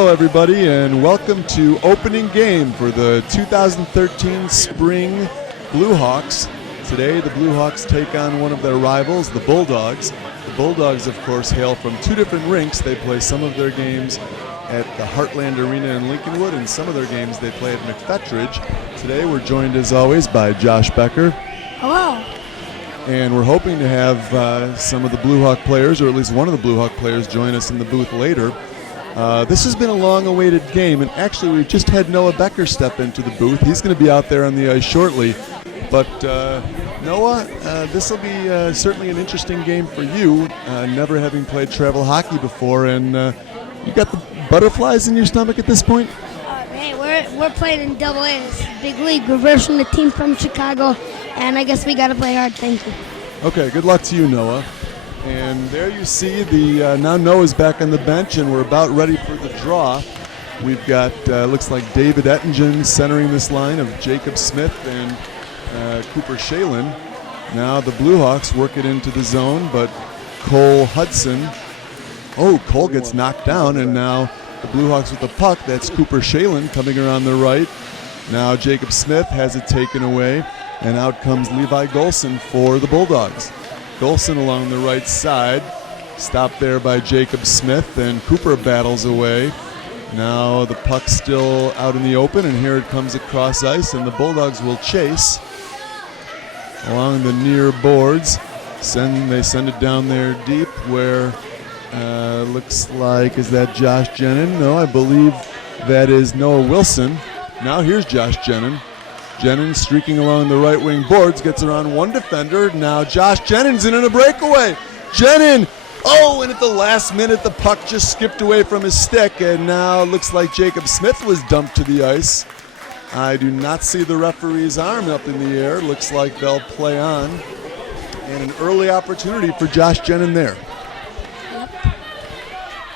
Hello everybody, and welcome to opening game for the 2013 Spring Bluehawks. Today the Bluehawks take on one of their rivals, the Bulldogs. The Bulldogs, of course, hail from two different rinks. They play some of their games at the Heartland Arena in Lincolnwood, and some of their games they play at McFetridge. Today we're joined, as always, by Josh Becker. Hello. And we're hoping to have some of the Bluehawk players, or at least one of the Bluehawk players, join us in the booth later. This has been a long-awaited game, and actually we've just had Noah Becker step into the booth. He's going to be out there on the ice shortly. But Noah, this will be certainly an interesting game for you, never having played travel hockey before. And you got the butterflies in your stomach at this point? Hey, we're playing in Double A, this big league. We're versing the team from Chicago, and I guess we got to play hard. Thank you. Okay, good luck to you, Noah. And there you see now Noah's back on the bench, and we're about ready for the draw. We've got, looks like David Ettingen centering this line of Jacob Smith and Cooper Shalin. Now the Bluehawks work it into the zone, but Cole Hudson. Oh, Cole gets knocked down, and now the Bluehawks with the puck. That's Cooper Shalin coming around the right. Now Jacob Smith has it taken away, and out comes Levi Golson for the Bulldogs. Golson along the right side, stopped there by Jacob Smith, and Cooper battles away. Now the puck's still out in the open, and here it comes across ice, and the Bulldogs will chase along the near boards. They send it down there deep where looks like, is that Josh Jenin? No, I believe that is Noah Wilson. Now here's Josh Jenin. Jenin streaking along the right wing boards, gets around one defender. Now Josh Jenin's in a breakaway. Jenin! Oh, and at the last minute the puck just skipped away from his stick, and now it looks like Jacob Smith was dumped to the ice. I do not see the referee's arm up in the air. Looks like they'll play on. And an early opportunity for Josh Jenin there.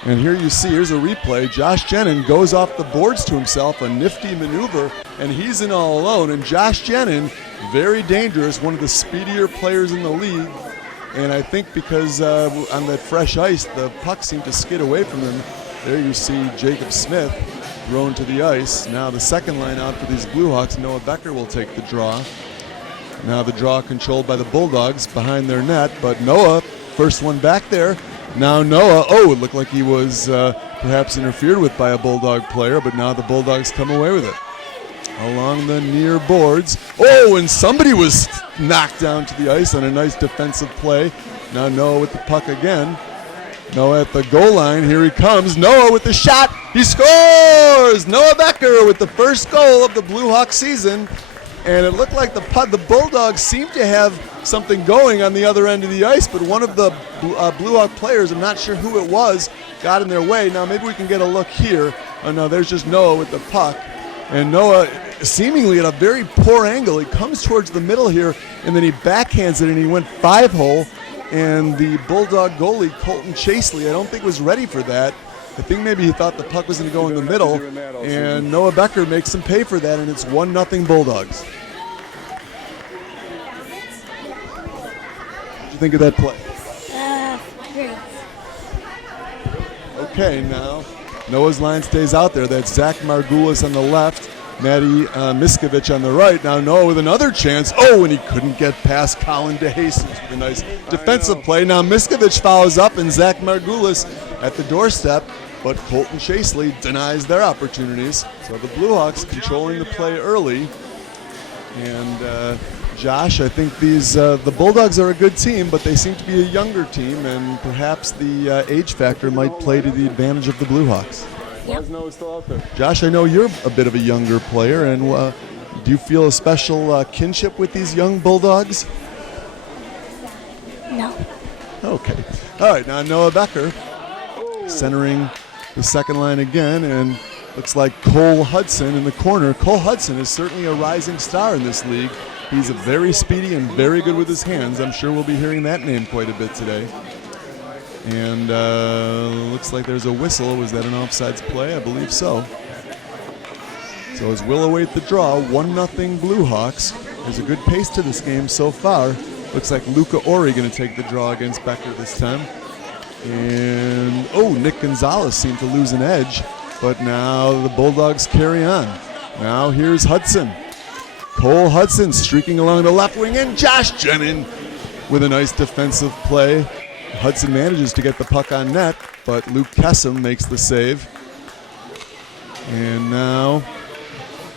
And here you see, here's a replay. Josh Jenin goes off the boards to himself, a nifty maneuver, and he's in all alone. And Josh Jenin, very dangerous, one of the speedier players in the league. And I think because on that fresh ice, the puck seemed to skid away from him. There you see Jacob Smith thrown to the ice. Now the second line out for these Bluehawks, Noah Becker will take the draw. Now the draw controlled by the Bulldogs behind their net, but Noah, first one back there. Now Noah, it looked like he was perhaps interfered with by a Bulldog player, but now the Bulldogs come away with it. Along the near boards. Oh, and somebody was knocked down to the ice on a nice defensive play. Now Noah with the puck again. Noah at the goal line. Here he comes. Noah with the shot. He scores! Noah Becker with the first goal of the Bluehawk season. And it looked like the Bulldogs seemed to have something going on the other end of the ice, but one of the Bluehawk players, I'm not sure who it was, got in their way. Now maybe we can get a look here. Oh no, there's just Noah with the puck. And Noah, seemingly at a very poor angle, he comes towards the middle here, and then he backhands it, and he went 5-hole. And the Bulldog goalie, Colton Chaseley, I don't think was ready for that. I think maybe he thought the puck was going to go in the middle, and Noah Becker makes him pay for that, and it's 1-0 Bulldogs. What did you think of that play? Great. Okay, now Noah's line stays out there. That's Zach Margulis on the left, Matty Miskovich on the right. Now Noah with another chance. Oh, and he couldn't get past Colin DeHastings with a nice defensive play. Now Miskovich follows up, and Zach Margulis at the doorstep, but Colton Chaseley denies their opportunities. So the Bluehawks controlling the play early. And Josh, I think the Bulldogs are a good team, but they seem to be a younger team, and perhaps the age factor might play to the advantage of the Bluehawks. Yep. Josh, I know you're a bit of a younger player, and do you feel a special kinship with these young Bulldogs? No. Okay. All right, now Noah Becker centering the second line again, and looks like Cole Hudson in the corner. Cole Hudson is certainly a rising star in this league. He's a very speedy and very good with his hands. I'm sure we'll be hearing that name quite a bit today. And looks like there's a whistle. Was that an offsides play? I believe so. So as we'll await the draw, 1-0 Bluehawks. There's a good pace to this game so far. Looks like Luca Ori going to take the draw against Becker this time. And, Nick Gonzalez seemed to lose an edge. but now the Bulldogs carry on. Now here's Hudson. Cole Hudson streaking along the left wing, and Josh Jenin with a nice defensive play. Hudson manages to get the puck on net, but Luke Kessam makes the save. And now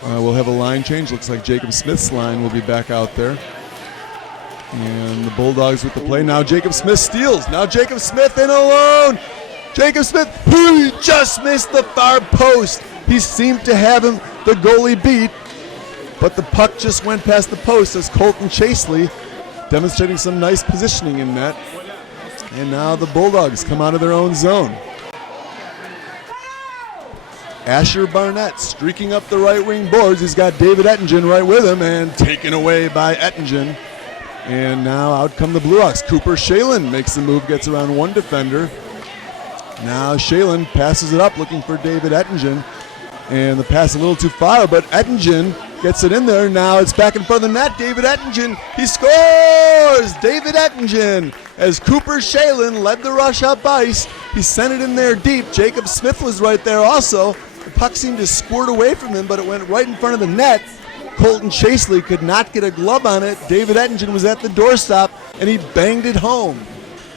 we'll have a line change. Looks like Jacob Smith's line will be back out there. And the Bulldogs with the play. Now Jacob Smith steals. Now Jacob Smith in alone. Jacob Smith, he just missed the far post. He seemed to have him, the goalie, beat, but the puck just went past the post as Colton Chaseley demonstrating some nice positioning in net. And now the Bulldogs come out of their own zone. Asher Barnett streaking up the right wing boards. He's got David Ettingen right with him and taken away by Ettingen. And now out come the Bluehawks. Cooper Shalin makes the move, gets around one defender. Now Shalin passes it up looking for David Ettingen. And the pass a little too far, but Ettingen gets it in there. Now it's back in front of the net. David Ettingen, he scores! David Ettingen, as Cooper Shalin led the rush up ice. He sent it in there deep. Jacob Smith was right there also. The puck seemed to squirt away from him, but it went right in front of the net. Colton Chaseley could not get a glove on it. David Ettingen was at the doorstop, and he banged it home.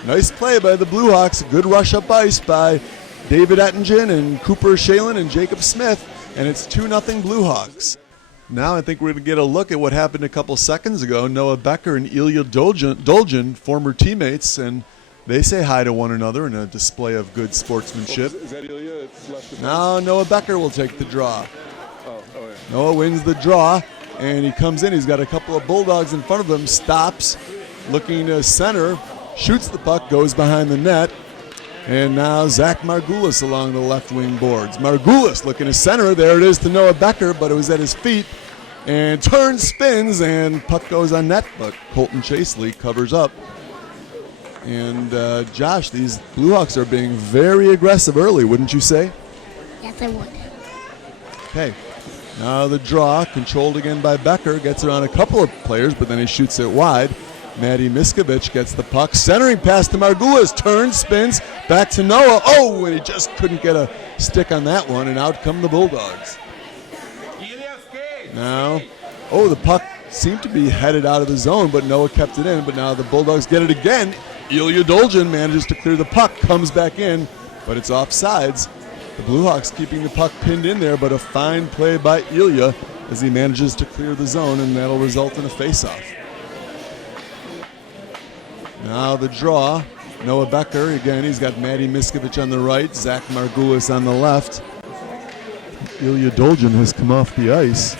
Nice play by the Bluehawks. Good rush up ice by David Ettingen and Cooper Shalin and Jacob Smith, and it's 2-0 Bluehawks. Now I think we're going to get a look at what happened a couple seconds ago. Noah Becker and Ilya Dolgin, former teammates, and they say hi to one another in a display of good sportsmanship. Is that Ilya? It's left defense? Now Noah Becker will take the draw. Oh, yeah. Noah wins the draw, and he comes in. He's got a couple of Bulldogs in front of him, stops, looking to center, shoots the puck, goes behind the net. And now Zach Margulis along the left wing boards. Margulis looking to center. There it is to Noah Becker, but it was at his feet. And turns, spins, and puck goes on net, but Colton Chaseley covers up. And Josh, these Bluehawks are being very aggressive early, wouldn't you say? Yes, I would. Okay. Now the draw, controlled again by Becker, gets around a couple of players, but then he shoots it wide. Matty Miskovich gets the puck, centering pass to Margulis, turns, spins, back to Noah. Oh, and he just couldn't get a stick on that one, and out come the Bulldogs. Now, the puck seemed to be headed out of the zone, but Noah kept it in, but now the Bulldogs get it again. Ilya Dolgin manages to clear the puck, comes back in, but it's offsides. The Bluehawks keeping the puck pinned in there, but a fine play by Ilya as he manages to clear the zone, and that'll result in a faceoff. Now the draw, Noah Becker, again, he's got Matty Miskovich on the right, Zach Margulis on the left. Ilya Dolgin has come off the ice,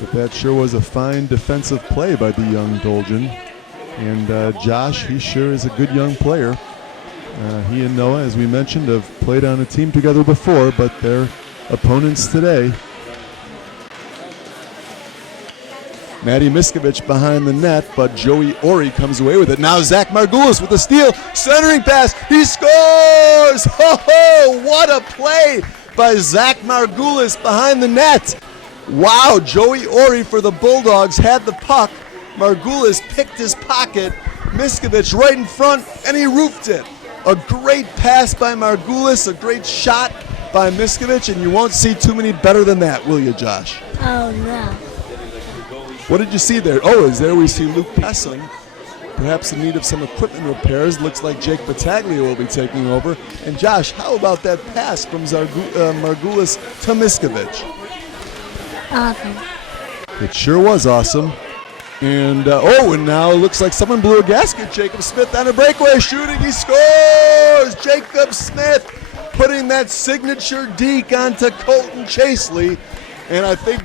but that sure was a fine defensive play by the young Dolgin. And Josh, he sure is a good young player. He and Noah, as we mentioned, have played on a team together before, but they're opponents today. Matty Miskovich behind the net, but Joey Ori comes away with it. Now Zach Margulis with the steal, centering pass, he scores! Ho-ho, what a play by Zach Margulis behind the net. Wow, Joey Ori for the Bulldogs had the puck. Margulis picked his pocket, Miskovich right in front, and he roofed it. A great pass by Margulis, a great shot by Miskovich, and you won't see too many better than that, will you, Josh? Oh, no. What did you see there? Oh, is there we see Luke Kessam, perhaps in need of some equipment repairs. Looks like Jake Battaglia will be taking over. And Josh, how about that pass from Margulis to Miskovich? Awesome. It sure was awesome. And and now it looks like someone blew a gasket. Jacob Smith on a breakaway shooting. He scores! Jacob Smith putting that signature deke onto Colton Chaseley. And I think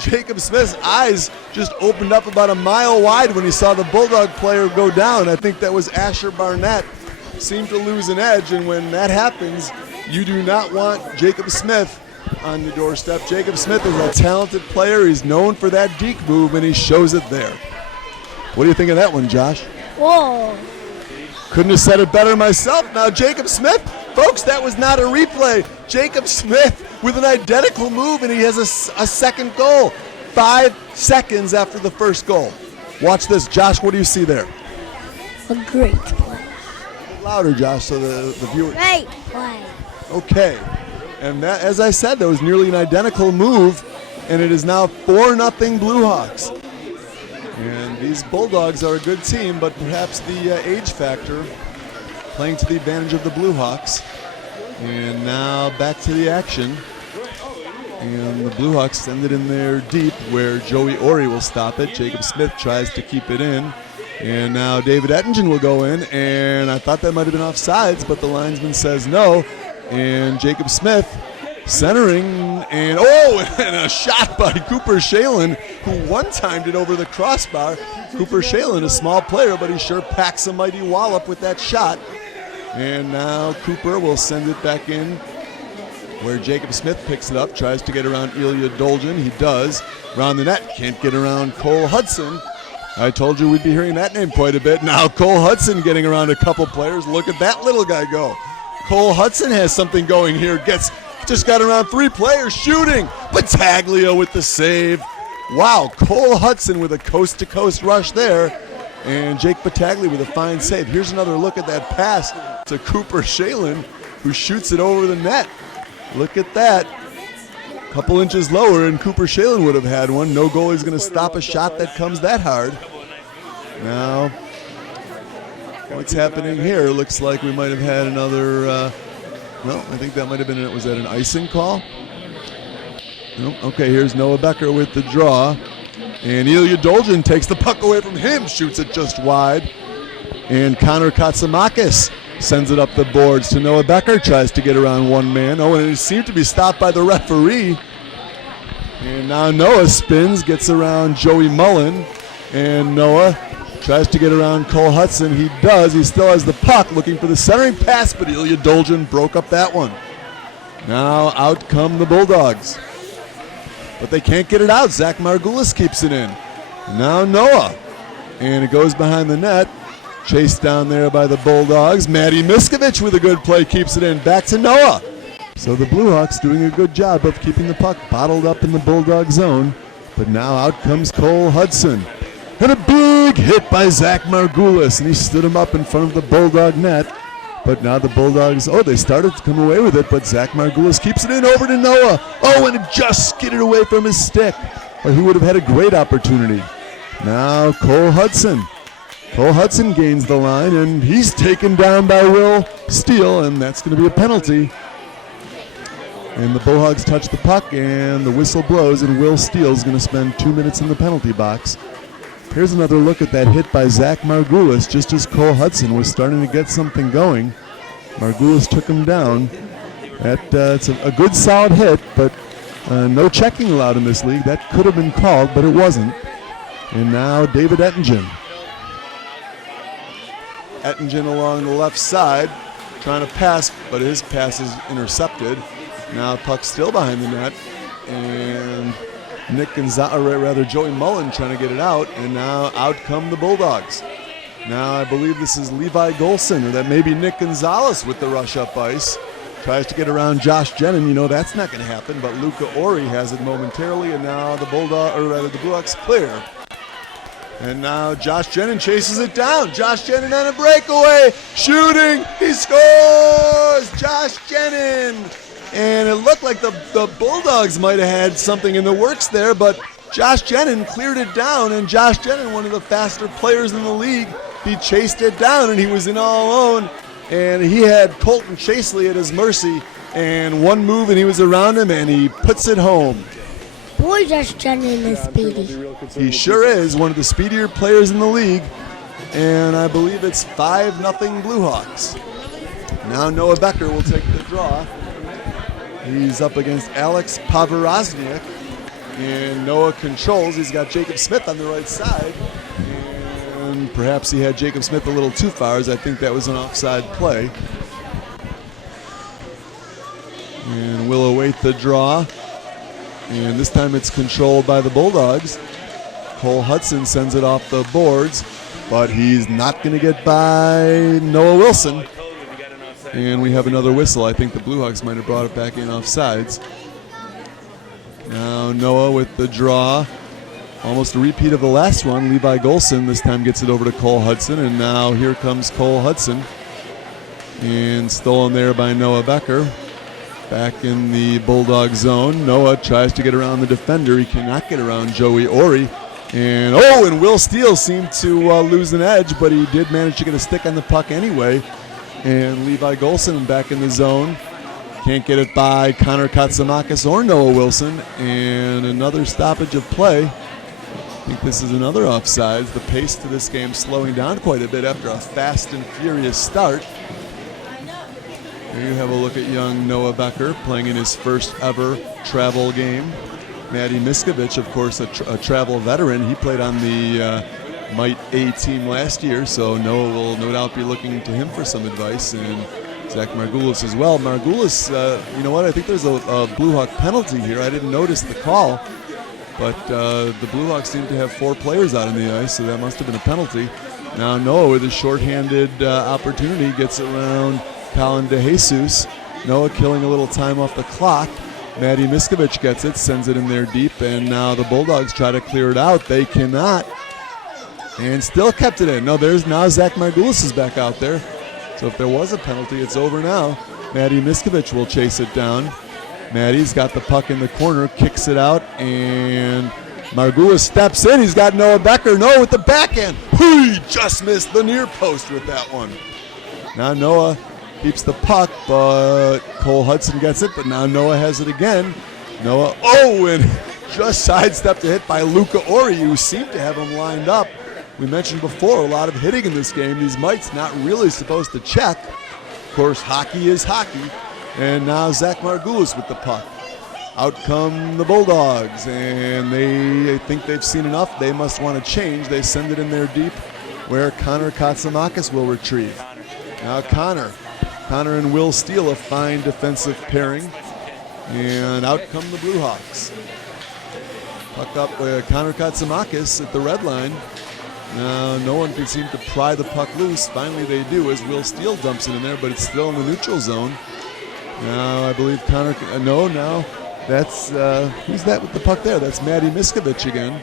Jacob Smith's eyes just opened up about a mile wide when he saw the Bulldog player go down. I think that was Asher Barnett. Seemed to lose an edge, and when that happens, you do not want Jacob Smith on the doorstep. Jacob Smith is a talented player. He's known for that deke move, and he shows it there. What do you think of that one, Josh? Whoa. Couldn't have said it better myself. Now Jacob Smith, folks, that was not a replay. Jacob Smith with an identical move, and he has a second goal 5 seconds after the first goal. Watch this. Josh, what do you see there? A great play. A bit louder, Josh, so the viewer. Great play. Okay. And that, as I said, that was nearly an identical move, and it is now 4-0 Bluehawks. And these Bulldogs are a good team, but perhaps the age factor playing to the advantage of the Bluehawks. And now back to the action. And the Bluehawks send it in there deep where Joey Ori will stop it. Jacob Smith tries to keep it in. And now David Ettingen will go in. And I thought that might have been offsides, but the linesman says no. And Jacob Smith centering. And and a shot by Cooper Shalin, who one-timed it over the crossbar. Cooper Shalin, a small player, but he sure packs a mighty wallop with that shot. And now Cooper will send it back in where Jacob Smith picks it up, tries to get around Ilya Dolgin. He does. Around the net, can't get around Cole Hudson. I told you we'd be hearing that name quite a bit. Now Cole Hudson getting around a couple players. Look at that little guy go. Cole Hudson has something going here. Just got around 3 players shooting. Battaglia with the save. Wow, Cole Hudson with a coast-to-coast rush there. And Jake Battaglia with a fine save. Here's another look at that pass to Cooper Shalin, who shoots it over the net. Look at that. A couple inches lower, and Cooper Shalin would have had one. No goalie's going to stop a shot that comes that hard. Now, what's happening here? Looks like we might have had another, I think that might have been, was that an icing call? No. Okay, here's Noah Becker with the draw. And Ilya Dolgin takes the puck away from him, shoots it just wide. And Connor Katsamakis sends it up the boards to Noah Becker, tries to get around one man. And it seemed to be stopped by the referee. And now Noah spins, gets around Joey Mullen. And Noah tries to get around Cole Hudson. He does. He still has the puck, looking for the centering pass, but Ilya Dolgin broke up that one. Now out come the Bulldogs. But they can't get it out. Zach Margulis keeps it in. Now Noah. And it goes behind the net. Chased down there by the Bulldogs. Matty Miskovich with a good play keeps it in. Back to Noah. So the Bluehawks doing a good job of keeping the puck bottled up in the Bulldog zone. But now out comes Cole Hudson. And a big hit by Zach Margulis. And he stood him up in front of the Bulldog net. But now the Bulldogs, they started to come away with it, but Zach Margulis keeps it in over to Noah. And it just skidded away from his stick. Or he would have had a great opportunity. Now Cole Hudson. Cole Hudson gains the line, and he's taken down by Will Steele, and that's going to be a penalty. And the Bulldogs touch the puck, and the whistle blows, and Will Steele's going to spend 2 minutes in the penalty box. Here's another look at that hit by Zach Margulis, just as Cole Hudson was starting to get something going. Margulis took him down. It's a good, solid hit, but no checking allowed in this league. That could have been called, but it wasn't. And now David Ettingen. Ettingen along the left side, trying to pass, but his pass is intercepted. Now puck still behind the net, and Joey Mullen trying to get it out, and now out come the Bulldogs. Now I believe this is Levi Golson, or that may be Nick Gonzalez with the rush up ice. Tries to get around Josh Jenin. That's not going to happen, but Luca Ori has it momentarily, and now the Bluehawks clear. And now Josh Jenin chases it down. Josh Jenin on a breakaway, shooting, he scores! Josh Jenin! And it looked like the Bulldogs might have had something in the works there, but Josh Jenin cleared it down, and Josh Jenin, one of the faster players in the league, he chased it down, and he was in all alone, and he had Colton Chaseley at his mercy, and one move, and he was around him, and he puts it home. Boy, Josh Jenin is speedy. He sure is, one of the speedier players in the league, and I believe it's 5-0 Bluehawks. Now Noah Becker will take the draw. He's up against Alex Pavarozniak, and Noah controls. He's got Jacob Smith on the right side, and perhaps he had Jacob Smith a little too far, as I think that was an offside play. And we'll await the draw, and this time it's controlled by the Bulldogs. Cole Hudson sends it off the boards, but he's not going to get by Noah Wilson. And we have another whistle. I think the Bluehawks might have brought it back in offsides. Now Noah with the draw. Almost a repeat of the last one. Levi Golson this time gets it over to Cole Hudson. And now here comes Cole Hudson. And stolen there by Noah Becker. Back in the Bulldog zone, Noah tries to get around the defender. He cannot get around Joey Ori. And Will Steele seemed to lose an edge, but he did manage to get a stick on the puck anyway. And Levi Golson back in the zone. Can't get it by Connor Katsamakis or Noah Wilson. And another stoppage of play. I think this is another offsides. The pace to this game slowing down quite a bit after a fast and furious start. Here you have a look at young Noah Becker playing in his first ever travel game. Maddie Miskovich, of course, a travel veteran. He played on the Mite A team last year, so Noah will no doubt be looking to him for some advice, and Zach Margulis as well. Margulis, you know what? I think there's a Bluehawk penalty here. I didn't notice the call, but the Bluehawks seem to have 4 players out on the ice, so that must have been a penalty. Now Noah, with a shorthanded opportunity, gets around Colin DeJesus. Noah killing a little time off the clock. Maddie Miskovich gets it, sends it in there deep, and now the Bulldogs try to clear it out. They cannot, and still kept it in. No, now Zach Margulis is back out there. So if there was a penalty, it's over now. Maddie Miskovich will chase it down. Maddie's got the puck in the corner, kicks it out, and Margulis steps in. He's got Noah Becker. Noah with the backhand. He just missed the near post with that one. Now Noah keeps the puck, but Cole Hudson gets it, but now Noah has it again. Noah, and just sidestepped a hit by Luca Ori, who seemed to have him lined up. We mentioned before, a lot of hitting in this game. These mites not really supposed to check. Of course, hockey is hockey. And now Zach Margulis with the puck. Out come the Bulldogs, and they think they've seen enough. They must want to change. They send it in there deep, where Connor Katsamakis will retrieve. Now Connor and Will Steele, a fine defensive pairing. And out come the Bluehawks. Puck up Connor Katsamakis at the red line. Now no one can seem to pry the puck loose. Finally they do, as Will Steele dumps it in there, but it's still in the neutral zone. Now I believe that's, who's that with the puck there? That's Maddie Miskovich again.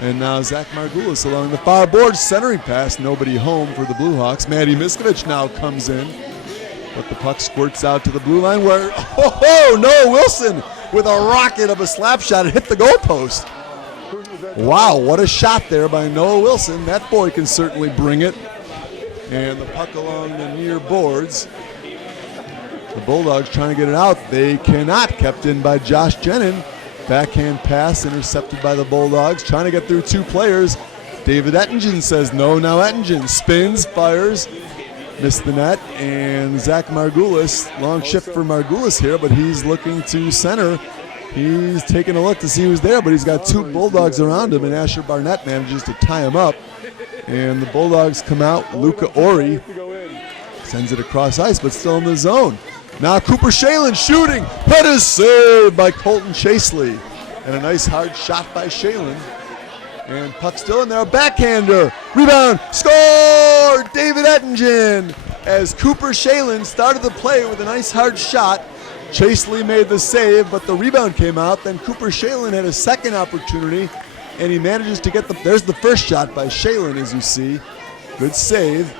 And now Zach Margulis along the far board, centering pass, nobody home for the Bluehawks. Maddie Miskovich now comes in, but the puck squirts out to the blue line where, Noah Wilson with a rocket of a slap shot. It hit the goalpost. Wow, what a shot there by Noah Wilson. That boy can certainly bring it. And the puck along the near boards. The Bulldogs trying to get it out. They cannot. Kept in by Josh Jenin. Backhand pass intercepted by the Bulldogs. Trying to get through 2 players. David Ettingen says no. Now Ettingen spins, fires, missed the net. And Zach Margulis, long shift for Margulis here, but he's looking to center. He's taking a look to see who's there, but he's got 2 Bulldogs around him, and Asher Barnett manages to tie him up. And the Bulldogs come out. Luca Ori sends it across ice, but still in the zone. Now Cooper Shalin shooting. That is saved by Colton Chaseley. And a nice hard shot by Shalin. And puck still in there. Backhander. Rebound. Score! David Ettingen. As Cooper Shalin started the play with a nice hard shot. Chaseley made the save, but the rebound came out. Then Cooper Shalin had a second opportunity, and he manages to get there's the first shot by Shalin, as you see. Good save.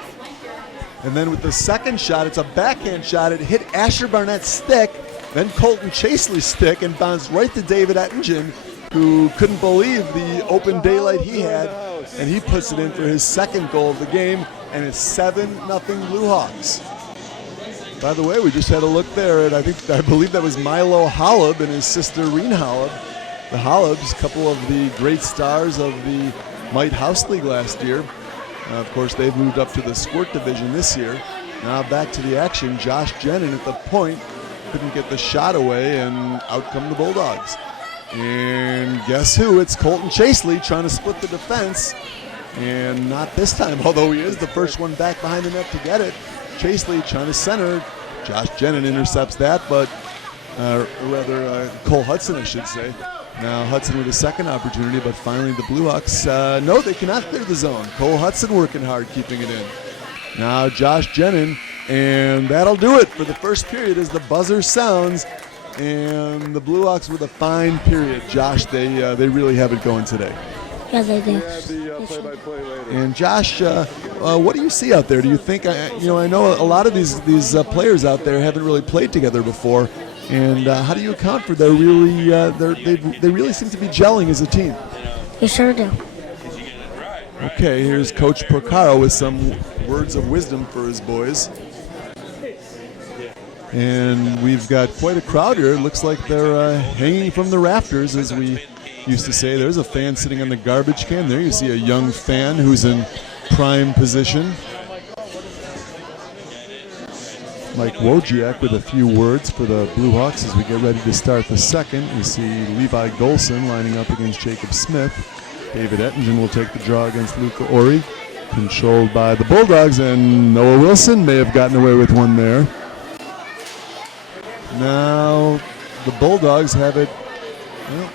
And then with the second shot, it's a backhand shot. It hit Asher Barnett's stick, then Colton Chaseley's stick, and bounced right to David Ettingen, who couldn't believe the open daylight he had, and he puts it in for his second goal of the game, and it's 7-0 Bluehawks. By the way, we just had a look there, and I believe that was Milo Holub and his sister Reen Holub. The Holubs, a couple of the great stars of the Mite House League last year. Of course, they've moved up to the Squirt Division this year. Now back to the action. Josh Jenin at the point. Couldn't get the shot away, and out come the Bulldogs. And guess who? It's Colton Chaseley trying to split the defense. And not this time, although he is the first one back behind the net to get it. Chaseley trying to center. Josh Jenin intercepts that, but Cole Hudson, I should say. Now Hudson with a second opportunity, but finally the Bluehawks, no, they cannot clear the zone. Cole Hudson working hard, keeping it in. Now Josh Jenin, and that'll do it for the first period as the buzzer sounds. And the Bluehawks with a fine period. Josh, they really have it going today. Yes, I do. Play-by-play later. And Josh, what do you see out there? Do you think, I know a lot of these players out there haven't really played together before. And how do you account for their really? They really seem to be gelling as a team. We sure do. Okay, here's Coach Porcaro with some words of wisdom for his boys. And we've got quite a crowd here. It looks like they're hanging from the rafters, as we used to say. There's a fan sitting on the garbage can there. You see a young fan who's in prime position. Mike Wojciak with a few words for the Bluehawks as we get ready to start the second. You see Levi Golson lining up against Jacob Smith. David Ettingen will take the draw against Luca Ori. Controlled by the Bulldogs, and Noah Wilson may have gotten away with one there. Now the Bulldogs have it. Well,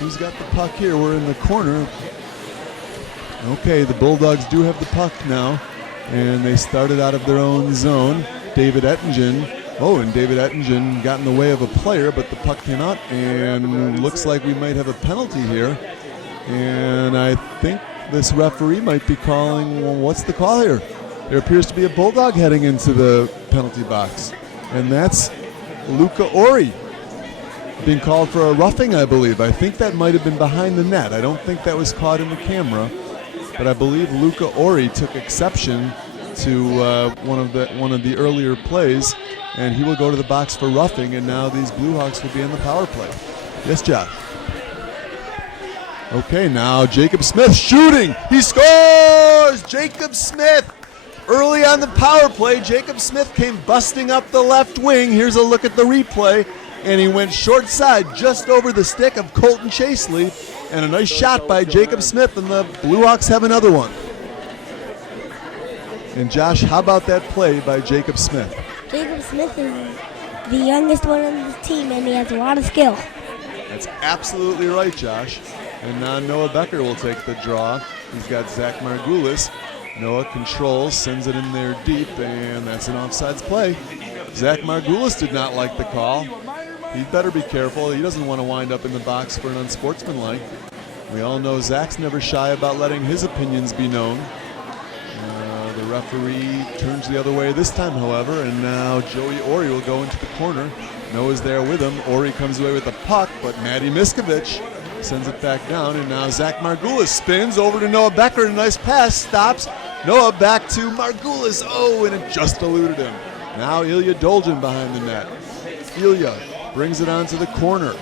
who's got the puck here? We're in the corner. Okay, the Bulldogs do have the puck now, and they started out of their own zone. David Ettingen. Oh, and David Ettingen got in the way of a player, but the puck came out, and looks like we might have a penalty here. And I think this referee might be calling, well, what's the call here? There appears to be a Bulldog heading into the penalty box, and that's Luca Ori being called for a roughing, I believe. I think that might have been behind the net. I don't think that was caught in the camera, but I believe Luca Ori took exception to one of the earlier plays, and he will go to the box for roughing, and now these Bluehawks will be in the power play. Yes, Josh. Okay, now Jacob Smith shooting. He scores! Jacob Smith! Early on the power play, Jacob Smith came busting up the left wing. Here's a look at the replay, and he went short side just over the stick of Colton Chaseley, and a nice shot by Jacob Smith, and the Bluehawks have another one. And Josh, how about that play by Jacob Smith? Jacob Smith is the youngest one on the team, and he has a lot of skill. That's absolutely right, Josh. And now Noah Becker will take the draw. He's got Zach Margulis. Noah controls, sends it in there deep, and that's an offsides play. Zach Margulis did not like the call. He'd better be careful. He doesn't want to wind up in the box for an unsportsmanlike. We all know Zach's never shy about letting his opinions be known. The referee turns the other way this time, however, and now Joey Ori will go into the corner. Noah's there with him. Ori comes away with the puck, but Matty Miskovich sends it back down, and now Zach Margulis spins over to Noah Becker. A nice pass, stops. Noah back to Margulis. Oh, and it just eluded him. Now Ilya Dolgin behind the net. Ilya brings it onto the corner.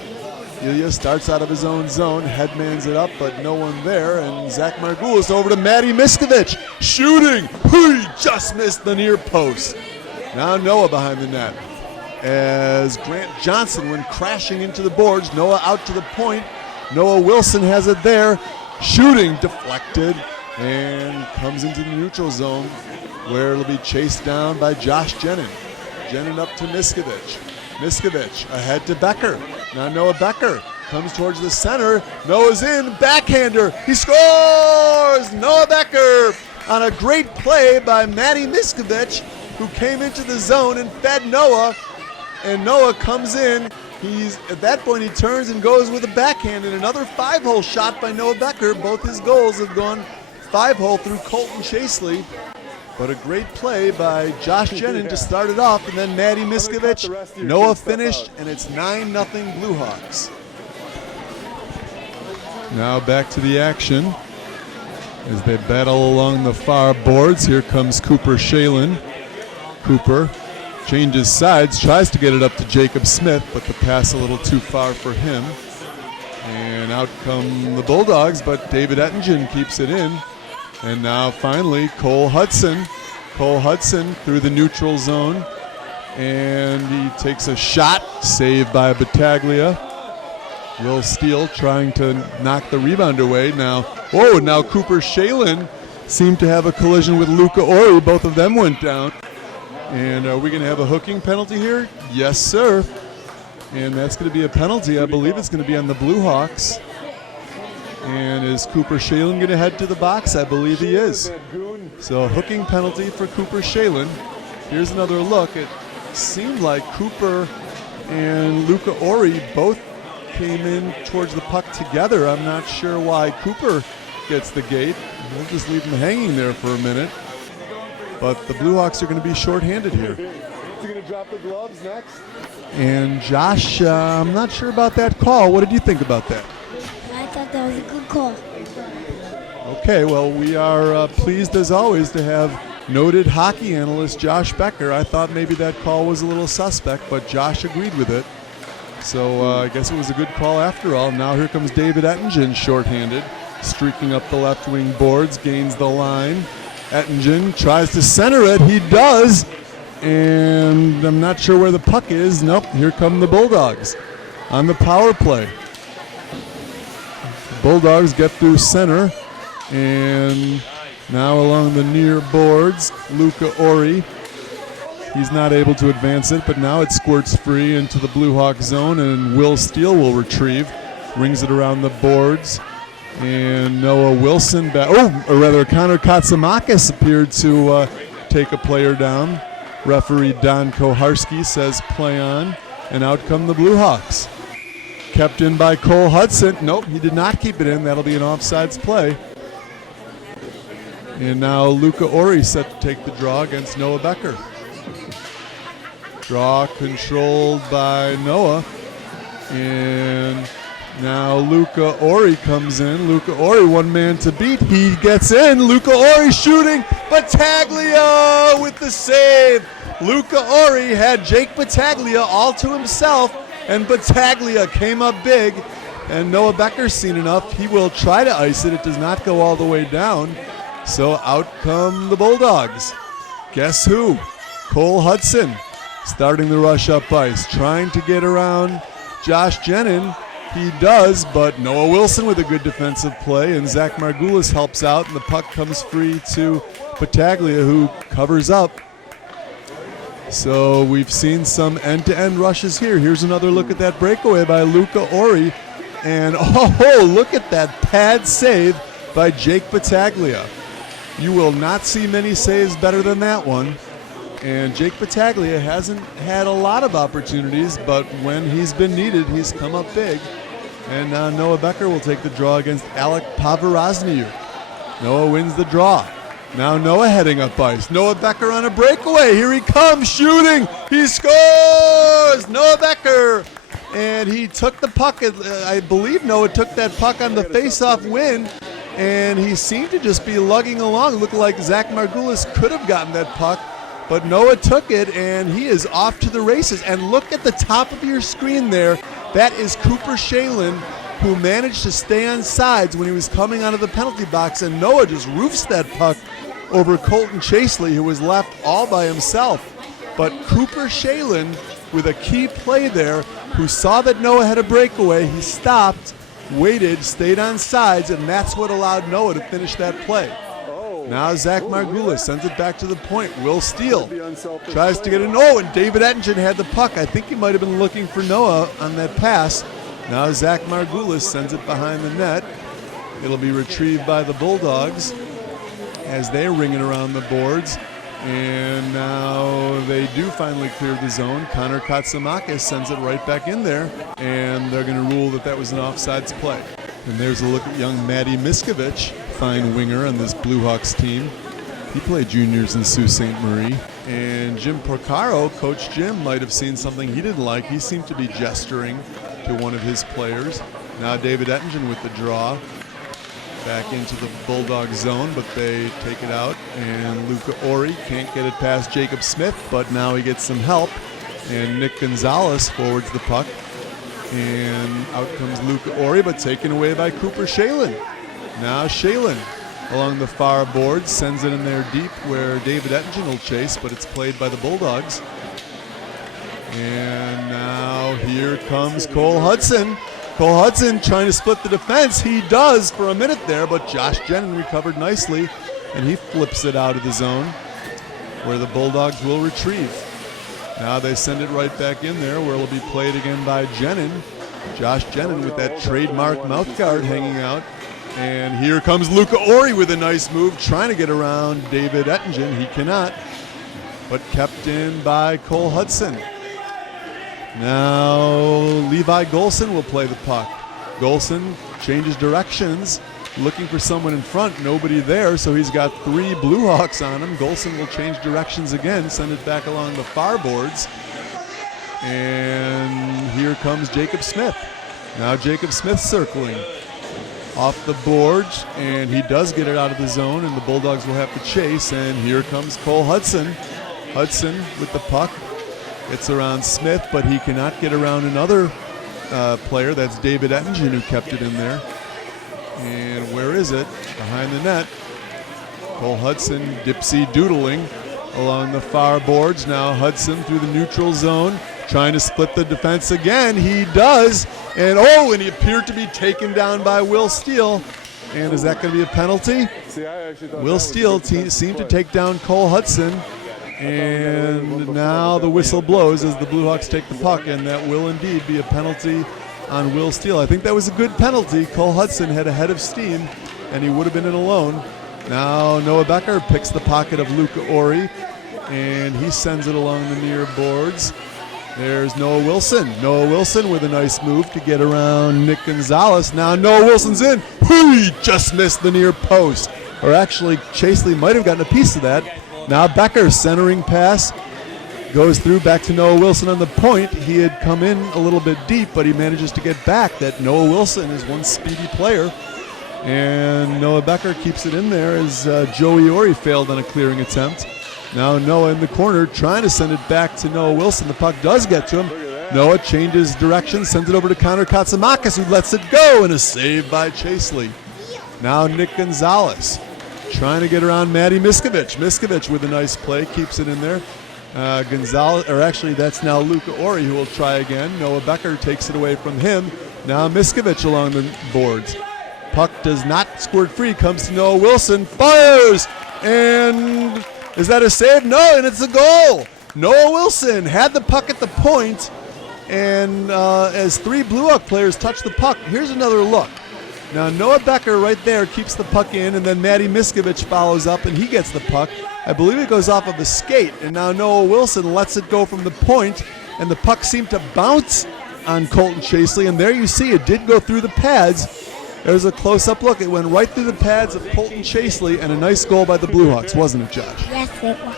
Ilya starts out of his own zone, headmans it up, but no one there, and Zach Margulis over to Matty Miskovich. Shooting! He just missed the near post. Now Noah behind the net. As Grant Johnson went crashing into the boards, Noah out to the point. Noah Wilson has it there. Shooting deflected and comes into the neutral zone where it'll be chased down by Josh Jenin. Jenin up to Miskovich. Miskovich ahead to Becker. Now Noah Becker comes towards the center. Noah's in, backhander. He scores! Noah Becker on a great play by Matty Miskovich, who came into the zone and fed Noah. And Noah comes in. At that point he turns and goes with a backhand, and another 5-hole shot by Noah Becker. Both his goals have gone 5-hole through Colton Chaseley. But a great play by Josh Jenin to start it off, and then Matty Miskovich. Noah finished, and it's 9-0 Bluehawks. Now back to the action as they battle along the far boards. Here comes Cooper Shalin. Cooper changes sides, tries to get it up to Jacob Smith, but the pass a little too far for him. And out come the Bulldogs, but David Ettingen keeps it in. And now finally Cole Hudson. Cole Hudson through the neutral zone. And he takes a shot, saved by Battaglia. Will Steele trying to knock the rebound away. Now Cooper Shalin seemed to have a collision with Luca Ori. Both of them went down. And are we going to have a hooking penalty here? Yes, sir. And that's going to be a penalty. I believe it's going to be on the Bluehawks. And is Cooper Shalin going to head to the box? I believe he is. So a hooking penalty for Cooper Shalin. Here's another look. It seemed like Cooper and Luca Ori both came in towards the puck together. I'm not sure why Cooper gets the gate. We'll just leave him hanging there for a minute. But the Bluehawks are going to be shorthanded here. Is he going to drop the gloves next? And Josh, I'm not sure about that call. What did you think about that? I thought that was a good call. Okay, well, we are pleased as always to have noted hockey analyst Josh Becker. I thought maybe that call was a little suspect, but Josh agreed with it. So I guess it was a good call after all. Now here comes David Ettingen, shorthanded, streaking up the left wing boards, gains the line. Ettingen tries to center it. He does. And I'm not sure where the puck is. Nope, here come the Bulldogs on the power play. Bulldogs get through center. And now along the near boards, Luca Ori. He's not able to advance it, but now it squirts free into the Bluehawk zone, and Will Steele will retrieve. Rings it around the boards. And Noah Wilson, Connor Katsamakis appeared to take a player down. Referee Don Koharski says play on, and out come the Bluehawks. Kept in by Cole Hudson. Nope, he did not keep it in. That'll be an offsides play. And now Luca Ori set to take the draw against Noah Becker. Draw controlled by Noah. And now Luca Ori comes in. Luca Ori, one man to beat. He gets in. Luca Ori shooting. Battaglia with the save. Luca Ori had Jake Battaglia all to himself, and Battaglia came up big. And Noah Becker's seen enough. He will try to ice it. It does not go all the way down. So out come the Bulldogs. Guess who? Cole Hudson starting the rush up ice, trying to get around Josh Jenin. He does, but Noah Wilson with a good defensive play, and Zach Margulis helps out, and the puck comes free to Battaglia, who covers up. So we've seen some end-to-end rushes here. Here's another look at that breakaway by Luca Ori, and look at that pad save by Jake Battaglia. You will not see many saves better than that one. And Jake Battaglia hasn't had a lot of opportunities, but when he's been needed, he's come up big. And now Noah Becker will take the draw against Alec Pavarozniuk. Noah wins the draw. Now Noah heading up ice. Noah Becker on a breakaway. Here he comes, shooting. He scores! Noah Becker. And he took the puck. I believe Noah took that puck on the face-off win. And he seemed to just be lugging along. It looked like Zach Margulis could have gotten that puck. But Noah took it, and he is off to the races. And look at the top of your screen there. That is Cooper Shalin, who managed to stay on sides when he was coming out of the penalty box. And Noah just roofs that puck over Colton Chaseley, who was left all by himself. But Cooper Shalin, with a key play there, who saw that Noah had a breakaway, he stopped, waited, stayed on sides, and that's what allowed Noah to finish that play. Now Zach Margulis sends it back to the point. Will Steele tries to get it. And David Ettingen had the puck. I think he might have been looking for Noah on that pass. Now Zach Margulis sends it behind the net. It'll be retrieved by the Bulldogs as they ring it around the boards. And now they do finally clear the zone. Connor Katsamakis sends it right back in there. And they're going to rule that was an offsides play. And there's a look at young Matty Miskovich, fine winger on this Bluehawks team. He played juniors in Sault Ste. Marie. And Jim Porcaro, Coach Jim, might have seen something he didn't like. He seemed to be gesturing to one of his players. Now David Ettingen with the draw. Back into the Bulldog zone, but they take it out. And Luca Ori can't get it past Jacob Smith, but now he gets some help. And Nick Gonzalez forwards the puck. And out comes Luca Ori, but taken away by Cooper Shalin. Now Shalin along the far board sends it in there deep where David Ettingen will chase, but it's played by the Bulldogs. And now here comes Cole Hudson. Cole Hudson trying to split the defense. He does for a minute there, but Josh Jenin recovered nicely, and he flips it out of the zone where the Bulldogs will retrieve. Now they send it right back in there where it'll be played again by Jenin. Josh Jenin with that trademark mouthguard hanging out. And here comes Luca Ori with a nice move, trying to get around David Ettingen. He cannot, but kept in by Cole Hudson. Now Levi Golson will play the puck. Golson changes directions, looking for someone in front, nobody there, so he's got 3 Bluehawks on him. Golson will change directions again, send it back along the far boards. And here comes Jacob Smith. Now Jacob Smith circling off the boards, and he does get it out of the zone, and the Bulldogs will have to chase. And here comes Cole Hudson. Hudson with the puck. Gets around Smith, but he cannot get around another player. That's David Ettingen who kept it in there. And where is it? Behind the net. Cole Hudson dipsy doodling along the far boards. Now Hudson through the neutral zone, trying to split the defense again. He does. And he appeared to be taken down by Will Steele. And is that going to be a penalty? Will Steele seemed to take down Cole Hudson. And now the whistle blows as the Bluehawks take the puck, and that will indeed be a penalty on Will Steele. I think that was a good penalty. Cole Hudson had a head of steam, and he would have been in alone. Now Noah Becker picks the pocket of Luca Ori, and he sends it along the near boards. There's Noah Wilson. Noah Wilson with a nice move to get around Nick Gonzalez. Now Noah Wilson's in. He just missed the near post. Or actually, Chaseley might have gotten a piece of that. Now Becker's centering pass goes through back to Noah Wilson on the point. He had come in a little bit deep, but he manages to get back. That Noah Wilson is one speedy player. And Noah Becker keeps it in there as Joey Ori failed on a clearing attempt. Now Noah in the corner trying to send it back to Noah Wilson. The puck does get to him. Noah changes direction, sends it over to Connor Katsamakis, who lets it go, and a save by Chaseley. Now Nick Gonzalez trying to get around Matty Miskovich. Miskovich with a nice play, keeps it in there. Gonzalez, or actually that's now Luca Ori who will try again. Noah Becker takes it away from him. Now Miskovich along the boards. Puck does not squirt free, comes to Noah Wilson, fires, and is that a save? No, and it's a goal. Noah Wilson had the puck at the point, and as 3 Bluehawk players touch the puck, here's another look. Now Noah Becker right there keeps the puck in, and then Matty Miskovich follows up, and he gets the puck. I believe it goes off of a skate, and now Noah Wilson lets it go from the point, and the puck seemed to bounce on Colton Chaseley, and there you see it did go through the pads. There's a close-up look. It went right through the pads of Colton Chaseley, and a nice goal by the Bluehawks, wasn't it, Josh? Yes, it was.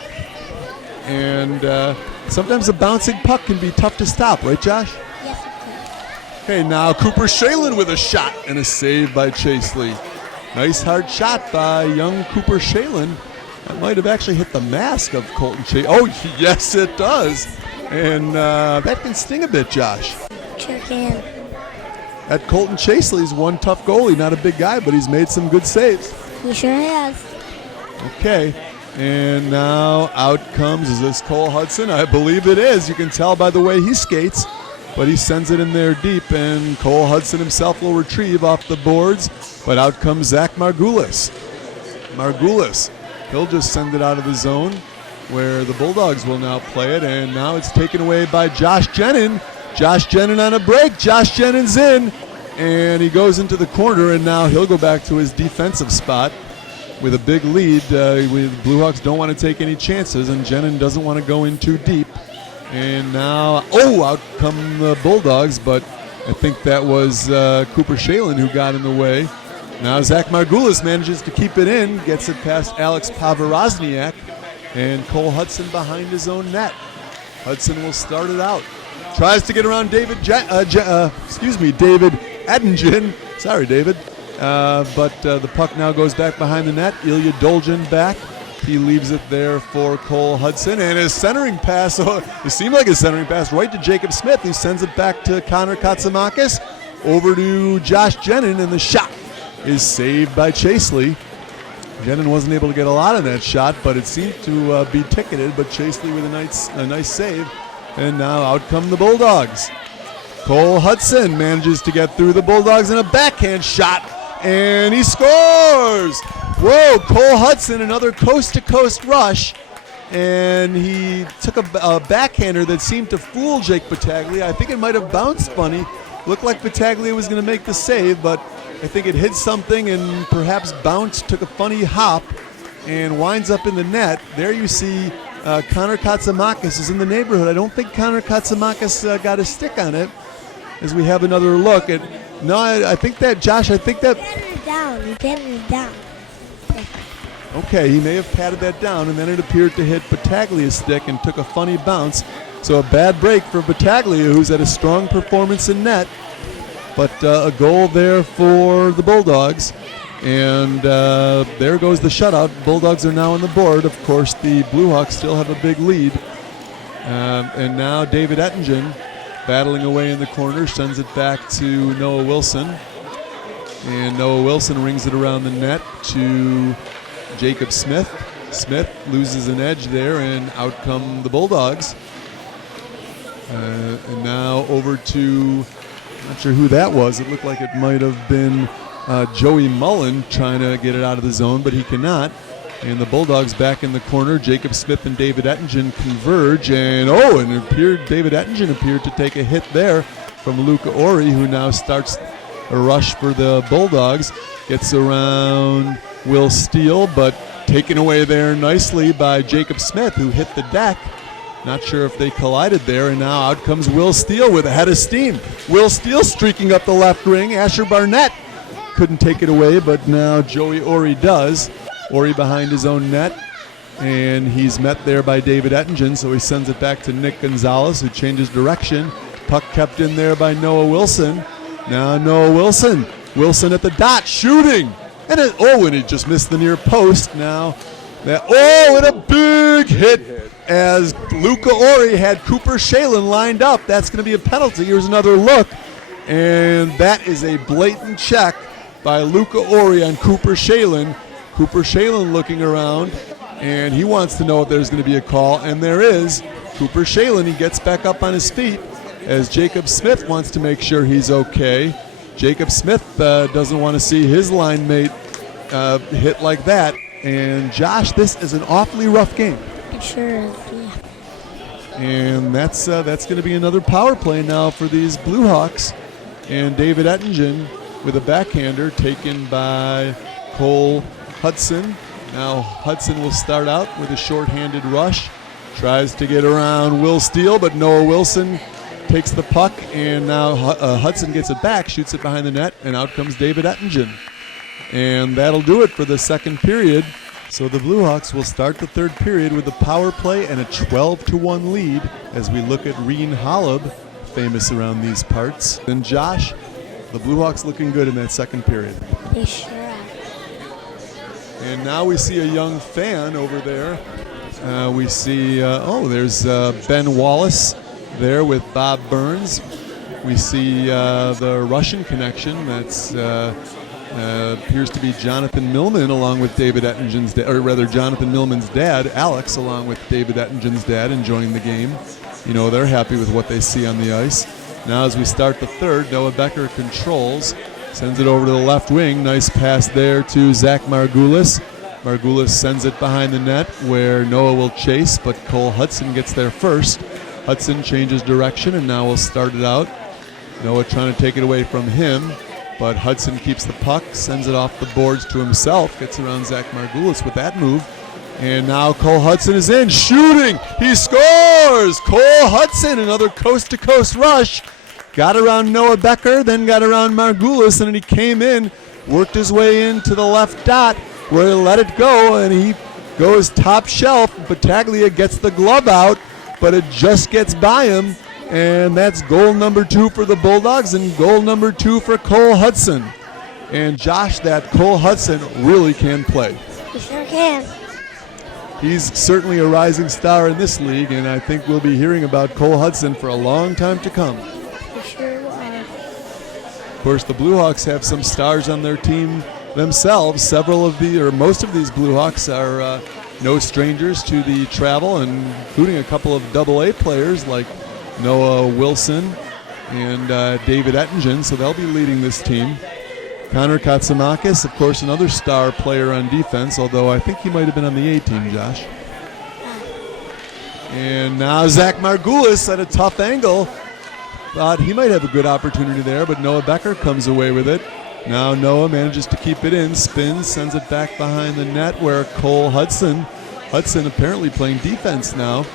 And sometimes a bouncing puck can be tough to stop, right, Josh? Yes, it Okay, now Cooper Shalin with a shot and a save by Chaseley. Nice hard shot by young Cooper Shalin. That might have actually hit the mask of Colton Chaseley. Oh, yes, it does. And that can sting a bit, Josh. Sure can. That Colton Chaseley's one tough goalie. Not a big guy, but he's made some good saves. He sure has. Okay, and now out comes, is this Cole Hudson? I believe it is. You can tell by the way he skates, but he sends it in there deep, and Cole Hudson himself will retrieve off the boards, but out comes Zach Margulis. He'll just send it out of the zone where the Bulldogs will now play it, and now it's taken away by Josh Jenin. Josh Jenin on a break. Josh Jenin's in, and he goes into the corner, and now he'll go back to his defensive spot with a big lead. Bluehawks don't want to take any chances, and Jenin doesn't want to go in too deep. And now, out come the Bulldogs, but I think that was Cooper Shalin who got in the way. Now Zach Margulis manages to keep it in, gets it past Alex Pavarozniak, and Cole Hudson behind his own net. Hudson will start it out. Tries to get around David Ettingen. Sorry, David. But the puck now goes back behind the net. Ilya Dolgin back. He leaves it there for Cole Hudson. And his centering pass, it seemed like a centering pass, right to Jacob Smith, who sends it back to Connor Katsamakis. Over to Josh Jenin, and the shot is saved by Chaseley. Jenin wasn't able to get a lot of that shot, but it seemed to be ticketed. But Chaseley with a nice save. And now out come the Bulldogs. Cole Hudson manages to get through the Bulldogs in a backhand shot, and he scores! Whoa, Cole Hudson, another coast-to-coast rush, and he took a backhander that seemed to fool Jake Battaglia. I think it might have bounced funny. Looked like Battaglia was going to make the save, but I think it hit something and perhaps bounced, took a funny hop, and winds up in the net. There you see Connor Katsamakis is in the neighborhood. I don't think Connor Katsamakis got a stick on it, as we have another look at. No, I think that, Josh, down. He patted it down. Okay, he may have patted that down, and then it appeared to hit Battaglia's stick and took a funny bounce. So a bad break for Battaglia, who's had a strong performance in net. But a goal there for the Bulldogs. And there goes the shutout. Bulldogs are now on the board. Of course, the Bluehawks still have a big lead. And now David Ettingen, battling away in the corner, sends it back to Noah Wilson. And Noah Wilson rings it around the net to Jacob Smith. Smith loses an edge there, and out come the Bulldogs. And now over to, not sure who that was. It looked like it might have been Joey Mullen trying to get it out of the zone, but he cannot. And the Bulldogs back in the corner. Jacob Smith and David Ettingen converge, and it appeared David Ettingen appeared to take a hit there from Luca Ori, who now starts a rush for the Bulldogs. Gets around Will Steele, but taken away there nicely by Jacob Smith, who hit the deck. Not sure if they collided there, and now out comes Will Steele with a head of steam. Will Steele streaking up the left ring. Asher Barnett couldn't take it away, but now Joey Ori does. Ori behind his own net, and he's met there by David Ettingen, so he sends it back to Nick Gonzalez, who changes direction. Puck kept in there by Noah Wilson. Now Noah Wilson. Wilson at the dot, shooting. And he just missed the near post. Now and a big hit as Luca Ori had Cooper Shalin lined up. That's going to be a penalty. Here's another look. And that is a blatant check by Luca Ori on Cooper Shalin. Cooper Shalin looking around, and he wants to know if there's going to be a call, and there is. Cooper Shalin, he gets back up on his feet as Jacob Smith wants to make sure he's okay. Jacob Smith doesn't want to see his line mate hit like that. And Josh, this is an awfully rough game. It sure is, yeah. And that's going to be another power play now for these Bluehawks. And David Ettingen with a backhander taken by Cole Hudson. Now Hudson will start out with a short-handed rush. Tries to get around Will Steele, but Noah Wilson takes the puck, and now Hudson gets it back, shoots it behind the net, and out comes David Ettingen. And that'll do it for the second period. So the Bluehawks will start the third period with a power play and a 12-1 lead as we look at Reen Holub, famous around these parts. And Josh, the Bluehawks looking good in that second period. They sure are. And now we see a young fan over there. We see, there's Ben Wallace there with Bob Burns. We see the Russian connection. That's appears to be Jonathan Millman along with David Ettingen's dad, or rather Jonathan Millman's dad, Alex, along with David Ettingen's dad, enjoying the game. You know, they're happy with what they see on the ice. Now as we start the third, Noah Becker controls, sends it over to the left wing. Nice pass there to Zach Margulis. Margulis sends it behind the net where Noah will chase, but Cole Hudson gets there first. Hudson changes direction, and now will start it out. Noah trying to take it away from him, but Hudson keeps the puck, sends it off the boards to himself, gets around Zach Margulis with that move. And now Cole Hudson is in, shooting! He scores! Cole Hudson, another coast-to-coast rush. Got around Noah Becker, then got around Margulis, and then he came in, worked his way into the left dot, where he let it go, and he goes top shelf. Battaglia gets the glove out, but it just gets by him, and that's goal number 2 for the Bulldogs and goal number 2 for Cole Hudson. And Josh, that Cole Hudson really can play. He sure can. He's certainly a rising star in this league, and I think we'll be hearing about Cole Hudson for a long time to come. He sure are. Of course, the Bluehawks have some stars on their team themselves. Most of these Bluehawks are no strangers to the travel, including a couple of AA players like Noah Wilson and David Ettingen, so they'll be leading this team. Connor Katsamakis, of course, another star player on defense, although I think he might have been on the A team, Josh. And now Zach Margulis at a tough angle. Thought he might have a good opportunity there, but Noah Becker comes away with it. Now Noah manages to keep it in, spins, sends it back behind the net where Cole Hudson apparently playing defense now,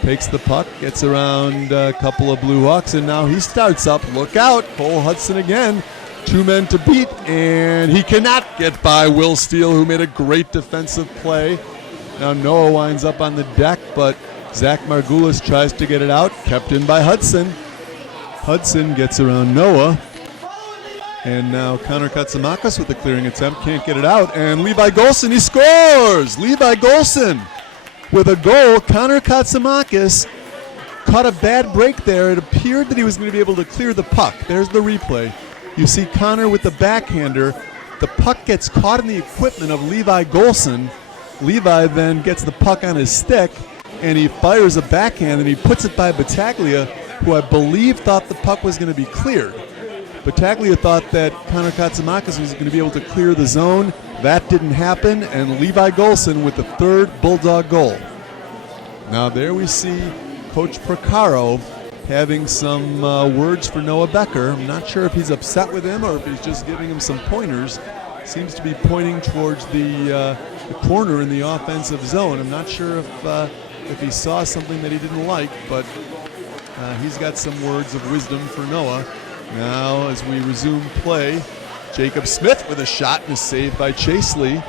takes the puck, gets around a couple of Bluehawks, and now he starts up. Look out, Cole Hudson again. 2 men to beat, and he cannot get by Will Steele, who made a great defensive play. Now Noah winds up on the deck, but Zach Margulis tries to get it out, kept in by Hudson. Hudson gets around Noah, and now Connor Katsamakis with the clearing attempt, can't get it out, and Levi Golson, he scores! Levi Golson with a goal. Connor Katsamakis caught a bad break there. It appeared that he was going to be able to clear the puck. There's the replay. You see Connor with the backhander. The puck gets caught in the equipment of Levi Golson. Levi then gets the puck on his stick, and he fires a backhand, and he puts it by Battaglia, who I believe thought the puck was going to be cleared. Battaglia thought that Connor Katsamakis was going to be able to clear the zone. That didn't happen, and Levi Golson with the 3rd Bulldog goal. Now there we see Coach Procaro having some words for Noah Becker. I'm not sure if he's upset with him or if he's just giving him some pointers. Seems to be pointing towards the corner in the offensive zone. I'm not sure if he saw something that he didn't like, but he's got some words of wisdom for Noah. Now, as we resume play, Jacob Smith with a shot and a save by Chasely.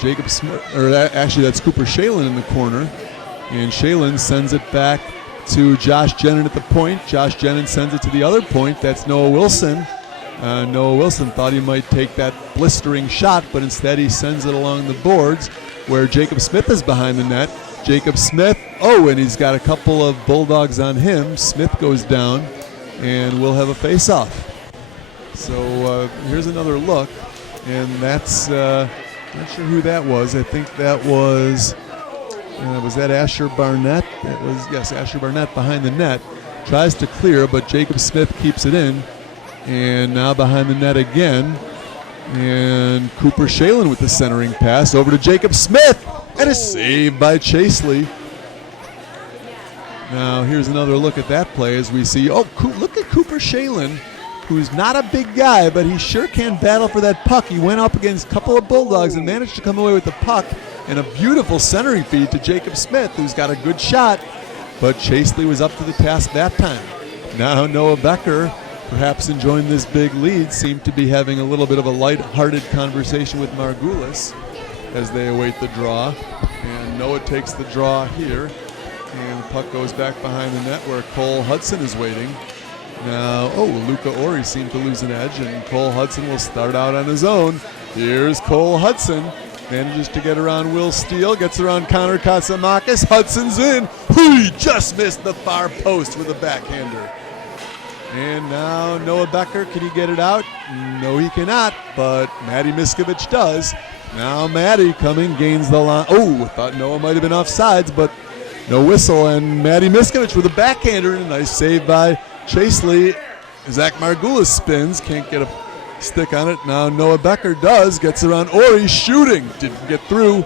Jacob Smith, or actually that's Cooper Shalin in the corner, and Shalin sends it back to Josh Jenin at the point. Josh Jenin sends it to the other point. That's Noah Wilson. Noah Wilson thought he might take that blistering shot, but instead he sends it along the boards where Jacob Smith is behind the net. Jacob Smith, and he's got a couple of Bulldogs on him. Smith goes down, and we'll have a face-off. So here's another look, and that's, not sure who that was. I think that was that Asher Barnett? That was, yes, Asher Barnett behind the net. Tries to clear, but Jacob Smith keeps it in. And now behind the net again. And Cooper Shalin with the centering pass over to Jacob Smith. And a save by Chasely. Now here's another look at that play as we see, look at Cooper Shalin, who's not a big guy, but he sure can battle for that puck. He went up against a couple of Bulldogs and managed to come away with the puck. And a beautiful centering feed to Jacob Smith, who's got a good shot. But Chasely was up to the task that time. Now Noah Becker, perhaps enjoying this big lead, seemed to be having a little bit of a light-hearted conversation with Margulis as they await the draw. And Noah takes the draw here. And the puck goes back behind the net where Cole Hudson is waiting. Now, Luca Ori seemed to lose an edge, and Cole Hudson will start out on his own. Here's Cole Hudson. Manages to get around Will Steele, gets around Connor Katsamakis. Hudson's in. He just missed the far post with a backhander. And now Noah Becker, can he get it out? No, he cannot, but Matty Miskovich does. Now Matty coming, gains the line. Thought Noah might have been offsides, but no whistle, and Matty Miskovich with a backhander, and a nice save by Chasely. Zach Margulis spins, can't get a stick on it. Now Noah Becker does, gets around Ori, shooting, didn't get through.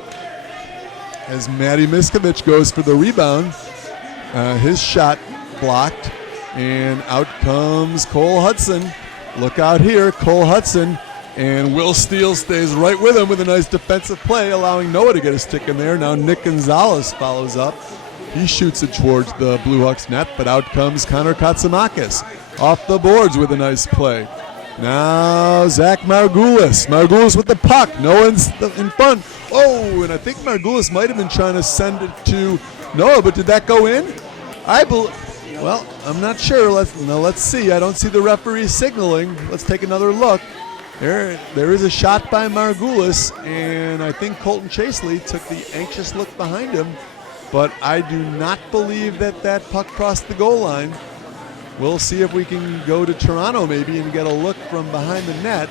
As Matty Miskovich goes for the rebound, his shot blocked, and out comes Cole Hudson. Look out here, Cole Hudson, and Will Steele stays right with him with a nice defensive play, allowing Noah to get a stick in there. Now Nick Gonzalez follows up. He shoots it towards the Bluehawks net, but out comes Connor Katsamakis off the boards with a nice play. Now Zach Margulis. Margulis with the puck. No one's in front. And I think Margulis might have been trying to send it to Noah, but did that go in? Well, I'm not sure. Let's see. I don't see the referee signaling. Let's take another look. There is a shot by Margulis, and I think Colton Chasely took the anxious look behind him, but I do not believe that puck crossed the goal line. We'll see if we can go to Toronto maybe and get a look from behind the net.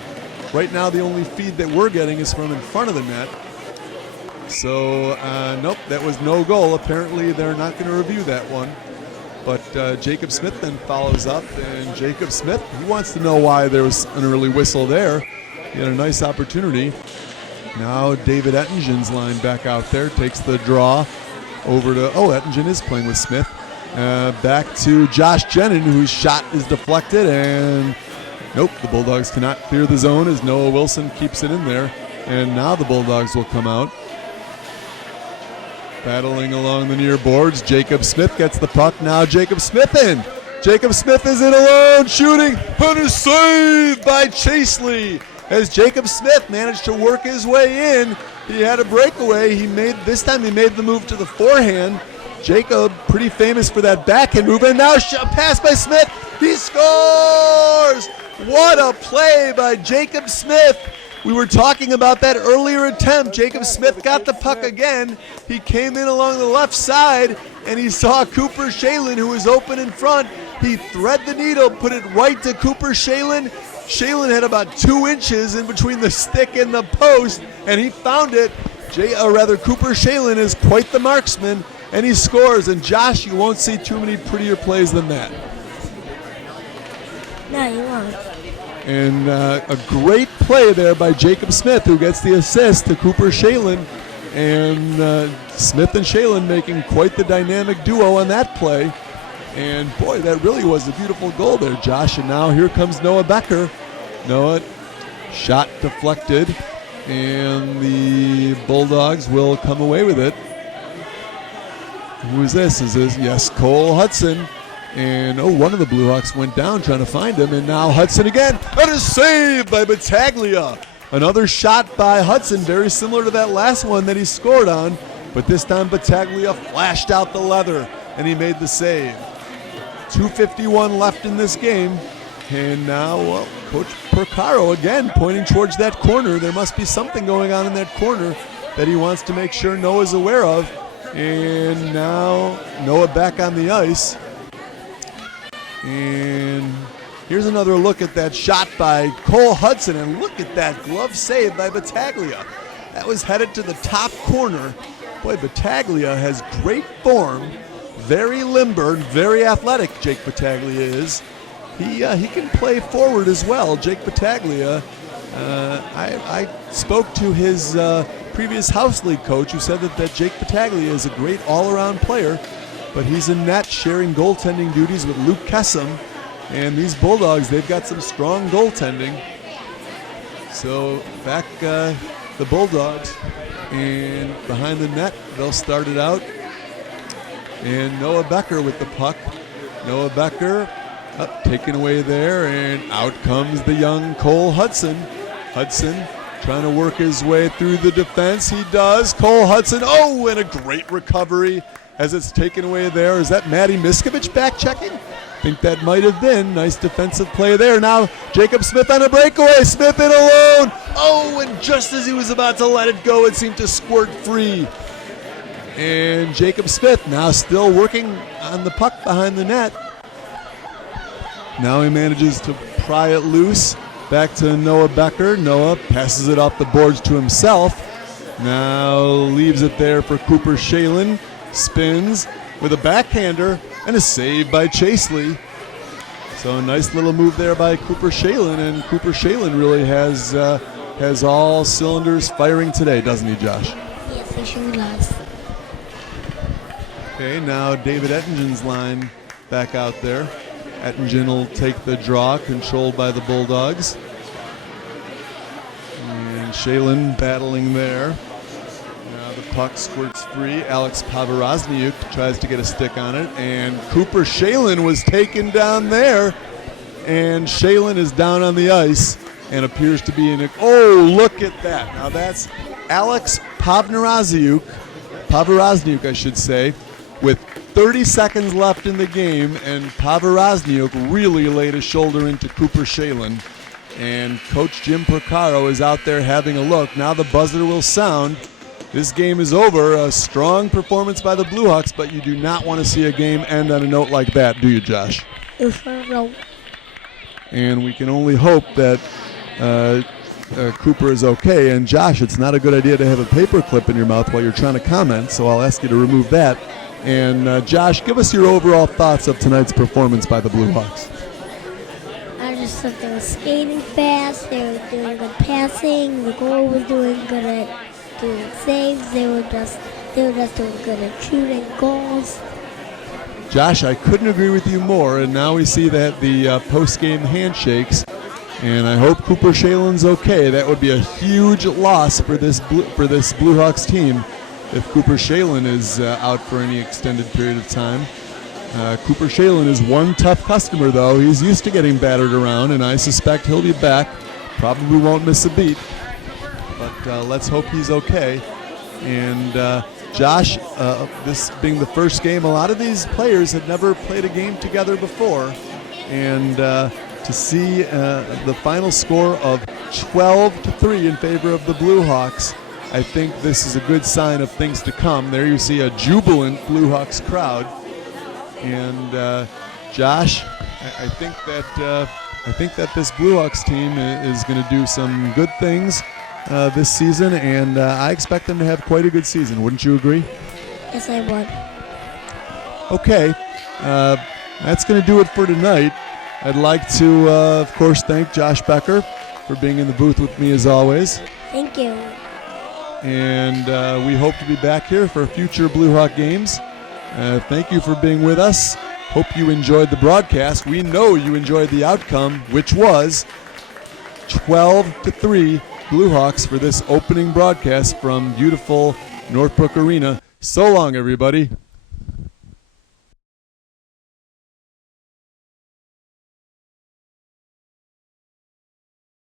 Right now the only feed that we're getting is from in front of the net. So, nope, that was no goal. Apparently they're not going to review that one. But Jacob Smith then follows up, and Jacob Smith, he wants to know why there was an early whistle there. He had a nice opportunity. Now David Ettingen's line back out there, takes the draw over to, Ettingen is playing with Smith. Back to Josh Jenin, whose shot is deflected, and nope, the Bulldogs cannot clear the zone as Noah Wilson keeps it in there. And now the Bulldogs will come out. Battling along the near boards, Jacob Smith gets the puck. Now Jacob Smith in. Jacob Smith is in alone, shooting, and a save by Chaseley. As Jacob Smith managed to work his way in, he had a breakaway. This time he made the move to the forehand. Jacob, pretty famous for that backhand move, and now a pass by Smith. He scores! What a play by Jacob Smith. We were talking about that earlier attempt. Jacob Smith got the puck again. He came in along the left side, and he saw Cooper Shalin, who was open in front. He thread the needle, put it right to Cooper Shalin. Shalin had about 2 inches in between the stick and the post, and he found it. Cooper Shalin is quite the marksman, and he scores. And Josh, you won't see too many prettier plays than that. No, you won't. And a great play there by Jacob Smith, who gets the assist to Cooper Shalin. And Smith and Shalin making quite the dynamic duo on that play. And boy, that really was a beautiful goal there, Josh. And now here comes Noah Becker. Noah, shot deflected, and the Bulldogs will come away with it. Who is this? Yes, Cole Hudson. And one of the Bluehawks went down trying to find him, and now Hudson again. And a save by Battaglia. Another shot by Hudson, very similar to that last one that he scored on, but this time Battaglia flashed out the leather, and he made the save. 2:51 left in this game, and now Coach Percaro again pointing towards that corner. There must be something going on in that corner that he wants to make sure Noah's aware of. And now Noah back on the ice. And here's another look at that shot by Cole Hudson, and look at that glove save by Battaglia. That was headed to the top corner. Boy, Battaglia has great form, very limber, very athletic. Jake Battaglia is. He can play forward as well. Jake Battaglia. I spoke to his previous house league coach, who said that Jake Battaglia is a great all-around player. But he's in net sharing goaltending duties with Luke Kessam. And these Bulldogs, they've got some strong goaltending. So back the Bulldogs. And behind the net, they'll start it out. And Noah Becker with the puck. Noah Becker taken away there, and out comes the young Cole Hudson. Hudson trying to work his way through the defense. He does. Cole Hudson, and a great recovery as it's taken away there. Is that Matty Miskovich back checking? I think that might have been. Nice defensive play there. Now Jacob Smith on a breakaway. Smith in alone. And just as he was about to let it go, it seemed to squirt free. And Jacob Smith now still working on the puck behind the net. Now he manages to pry it loose. Back to Noah Becker. Noah passes it off the boards to himself. Now leaves it there for Cooper Shalin. Spins with a backhander and a save by Chaseley. So a nice little move there by Cooper Shalin, and Cooper Shalin really has all cylinders firing today, doesn't he, Josh? Yes, he sure does. Okay, now David Ettingen's line back out there. Ettingen will take the draw, controlled by the Bulldogs. And Shalin battling there. Now the puck squirts free. Alex Pavarozniuk tries to get a stick on it, and Cooper Shalin was taken down there. And Shalin is down on the ice and appears to be in a... look at that. Now that's Alex Pavarozniuk, I should say, with 30 seconds left in the game, and Pavarozniuk really laid a shoulder into Cooper Shalin. And Coach Jim Percaro is out there having a look. Now the buzzer will sound. This game is over. A strong performance by the Bluehawks, but you do not want to see a game end on a note like that, do you, Josh? No. And we can only hope that Cooper is okay. And Josh, it's not a good idea to have a paper clip in your mouth while you're trying to comment, so I'll ask you to remove that. And Josh, give us your overall thoughts of tonight's performance by the Bluehawks. I just thought they were skating fast. They were doing good passing. The goal was doing good at doing saves. They were just doing good at shooting goals. Josh, I couldn't agree with you more. And now we see that the post-game handshakes. And I hope Cooper Shalin's okay. That would be a huge loss for this Bluehawks team if Cooper Shalin is out for any extended period of time. Cooper Shalin is one tough customer, though. He's used to getting battered around, and I suspect he'll be back. Probably won't miss a beat, but let's hope he's okay. And Josh, this being the first game, a lot of these players had never played a game together before, and to see the final score of 12-3 in favor of the Bluehawks, I think this is a good sign of things to come. There you see a jubilant Bluehawks crowd. And Josh, I think that this Bluehawks team is going to do some good things this season, and I expect them to have quite a good season. Wouldn't you agree? Yes, I would. Okay, that's going to do it for tonight. I'd like to, of course, thank Josh Becker for being in the booth with me as always. Thank you. And we hope to be back here for future Bluehawk games. Thank you for being with us. Hope you enjoyed the broadcast. We know you enjoyed the outcome, which was 12-3 Bluehawks for this opening broadcast from beautiful Northbrook Arena. So long, everybody.